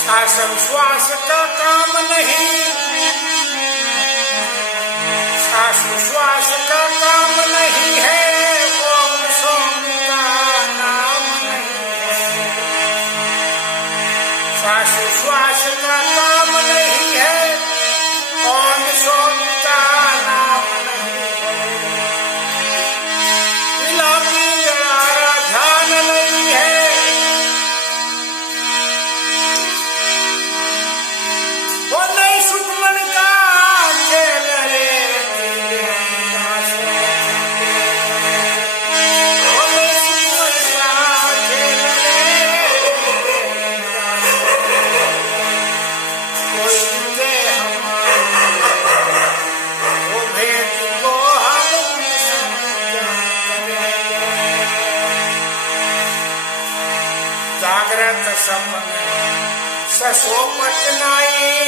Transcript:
शासन श्वास का काम नहीं, श्वास का काम नहीं है, ओम सोम का नाम नहीं है। श्वास का काम नहीं है, ओम सोम का नाम नहीं है। इलाकी जरा ध्यान नहीं है, वो नहीं सुखमन का खेल रे। जागृत सपने ससोपट नाई,